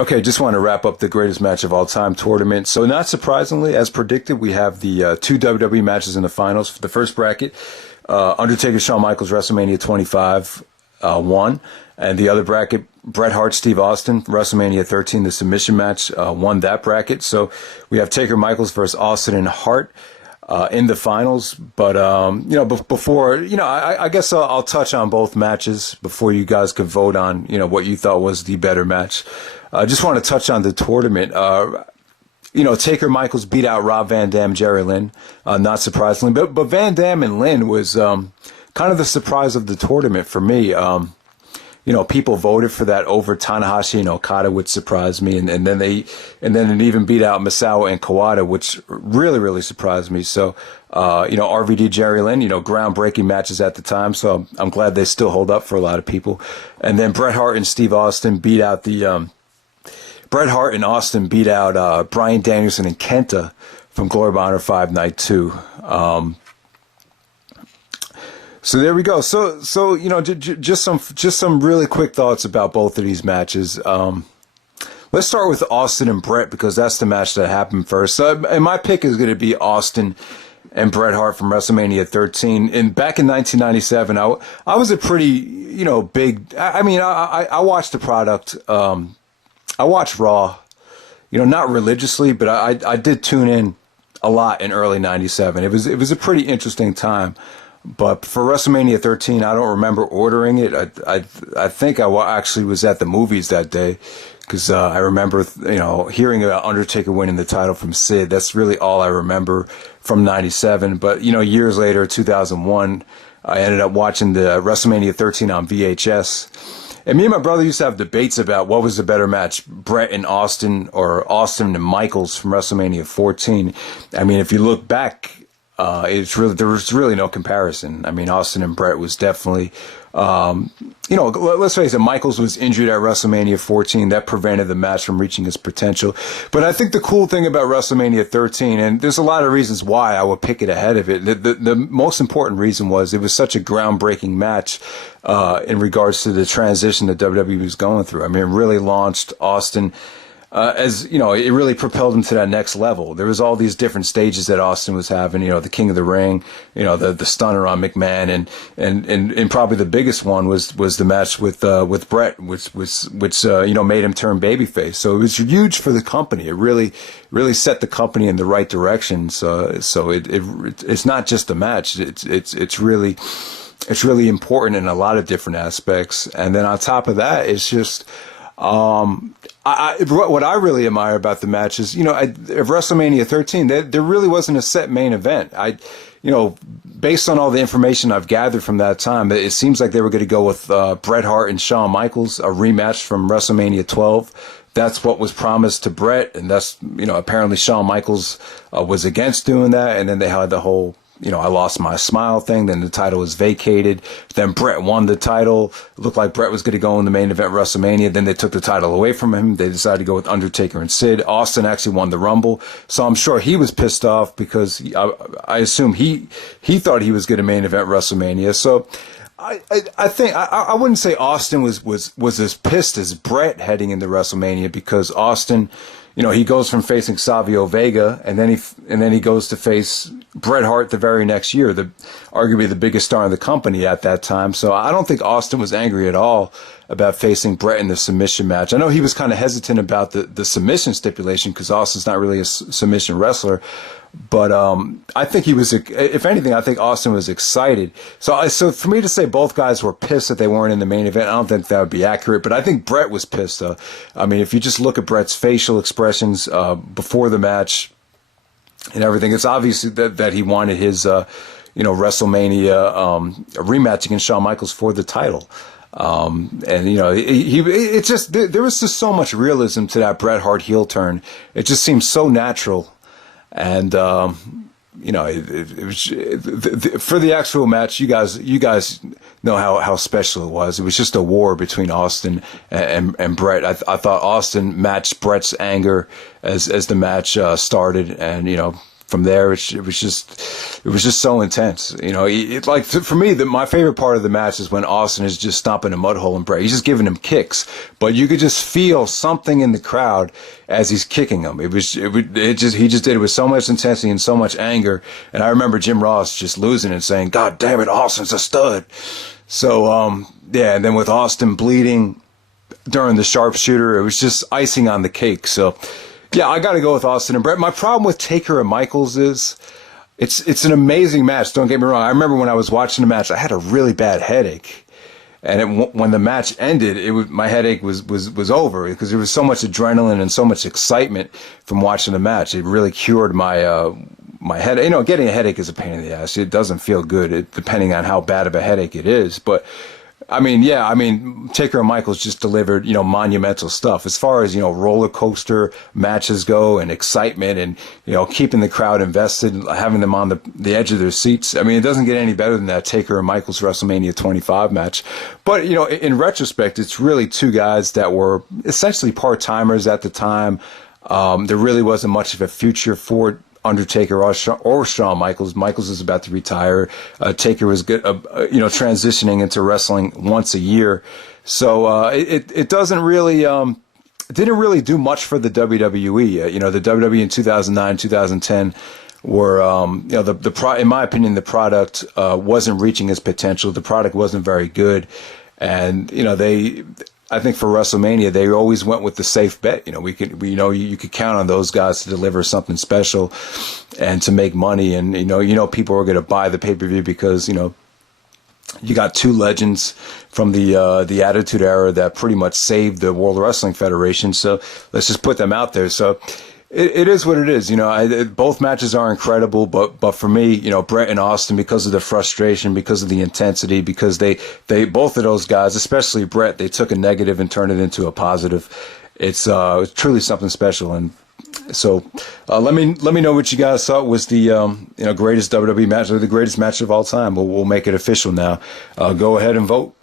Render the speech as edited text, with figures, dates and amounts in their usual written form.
Okay, just want to wrap up the greatest match of all time tournament. So not surprisingly, as predicted, we have the two WWE matches in the finals. For the first bracket, Undertaker, Shawn Michaels, WrestleMania 25 won. And the other bracket, Bret Hart, Steve Austin, WrestleMania 13, the submission match, won that bracket. So we have Taker Michaels versus Austin and Hart in the finals. But, before, I guess I'll touch on both matches before you guys could vote on, what you thought was the better match. I just want to touch on the tournament. Taker Michaels beat out Rob Van Dam, Jerry Lynn, not surprisingly. But Van Dam and Lynn was kind of the surprise of the tournament for me. People voted for that over Tanahashi and Okada, which surprised me, and then it even beat out Misawa and Kawada, which really, really surprised me. So, RVD, Jerry Lynn, groundbreaking matches at the time. So I'm glad they still hold up for a lot of people. And then Bret Hart and Steve Austin beat out Bret Hart and Austin beat out Bryan, Danielson, and KENTA from Glory of Honor 5 Night 2. So there we go. So just some really quick thoughts about both of these matches. Let's start with Austin and Bret because that's the match that happened first. And my pick is going to be Austin and Bret Hart from WrestleMania 13. And back in 1997, I was a pretty big. I watched the product. I watched Raw, not religiously, but I did tune in a lot in early 97. It was a pretty interesting time. But for WrestleMania 13, I don't remember ordering it. I think I actually was at the movies that day because I remember, hearing about Undertaker winning the title from Sid. That's really all I remember from 97. But, years later, 2001, I ended up watching the WrestleMania 13 on VHS. And me and my brother used to have debates about what was the better match, Bret and Austin or Austin and Michaels from WrestleMania 14. I mean, if you look back, there was really no comparison. I mean, Austin and Bret was definitely, let's face it, Michaels was injured at WrestleMania 14. That prevented the match from reaching its potential. But I think the cool thing about WrestleMania 13, and there's a lot of reasons why I would pick it ahead of it. The most important reason was it was such a groundbreaking match in regards to the transition that WWE was going through. I mean, it really launched Austin. It really propelled him to that next level. There was all these different stages that Austin was having, the King of the Ring, the stunner on McMahon, and probably the biggest one was the match with Bret, which made him turn babyface. So it was huge for the company. It really set the company in the right direction. So it's not just a match. It's really important in a lot of different aspects. And then on top of that, it's just, what I really admire about the match is, of WrestleMania 13, there really wasn't a set main event. Based on all the information I've gathered from that time, it seems like they were going to go with Bret Hart and Shawn Michaels, a rematch from WrestleMania 12. That's what was promised to Bret, and that's, apparently Shawn Michaels was against doing that, and then they had the whole I lost my smile thing. Then the title was vacated. Then Bret won the title. It looked like Bret was going to go in the main event WrestleMania. Then they took the title away from him. They decided to go with Undertaker and Sid. Austin actually won the Rumble. So I'm sure he was pissed off because I assume he thought he was going to main event WrestleMania. So I think I wouldn't say Austin was as pissed as Bret heading into WrestleMania because Austin, he goes from facing Savio Vega and then he goes to face Bret Hart the very next year, arguably the biggest star in the company at that time. So I don't think Austin was angry at all about facing Bret in the submission match. I know he was kind of hesitant about the submission stipulation because Austin's not really a submission wrestler. But I think he was, if anything, I think Austin was excited. So for me to say both guys were pissed that they weren't in the main event, I don't think that would be accurate. But I think Bret was pissed. I mean, if you just look at Bret's facial expressions before the match and everything, it's obvious that he wanted his, WrestleMania rematch against Shawn Michaels for the title. It's just there was just so much realism to that Bret Hart heel turn. It just seemed so natural. And it was for the actual match. You guys know how special it was. It was just a war between Austin and Bret. I thought Austin matched Bret's anger as the match started, and from there, it was just so intense. You know, like for me, my favorite part of the match is when Austin is just stomping a mud hole in Bret. He's just giving him kicks, but you could just feel something in the crowd as he's kicking him. He just did it with so much intensity and so much anger. And I remember Jim Ross just losing and saying, "God damn it, Austin's a stud." So, yeah, and then with Austin bleeding during the sharpshooter, it was just icing on the cake. So, yeah, I got to go with Austin and Bret. My problem with Taker and Michaels is it's an amazing match. Don't get me wrong. I remember when I was watching the match, I had a really bad headache. And when the match ended, my headache was over because there was so much adrenaline and so much excitement from watching the match. It really cured my head. You know, getting a headache is a pain in the ass. It doesn't feel good, depending on how bad of a headache it is. But I mean, Taker and Michaels just delivered, you know, monumental stuff as far as, you know, roller coaster matches go and excitement and, you know, keeping the crowd invested, having them on the edge of their seats. I mean, it doesn't get any better than that Taker and Michaels WrestleMania 25 match. But, you know, in retrospect, it's really two guys that were essentially part-timers at the time. There really wasn't much of a future for Undertaker or Shawn Michaels. Michaels is about to retire. Taker was good, transitioning into wrestling once a year. So it doesn't really didn't really do much for the WWE. The WWE in 2009, 2010 were in my opinion the product wasn't reaching its potential. The product wasn't very good, and I think for WrestleMania, they always went with the safe bet. You could count on those guys to deliver something special and to make money. And, people are going to buy the pay-per-view because, you got two legends from the Attitude Era that pretty much saved the World Wrestling Federation. So let's just put them out there. So it is what it is. Both matches are incredible, but for me, Bret and Austin, because of the frustration, because of the intensity, because they both of those guys, especially Bret, they took a negative and turned it into a positive. It's truly something special. And so let me know what you guys thought was the greatest WWE match or the greatest match of all time. We'll make it official now. Go ahead and vote.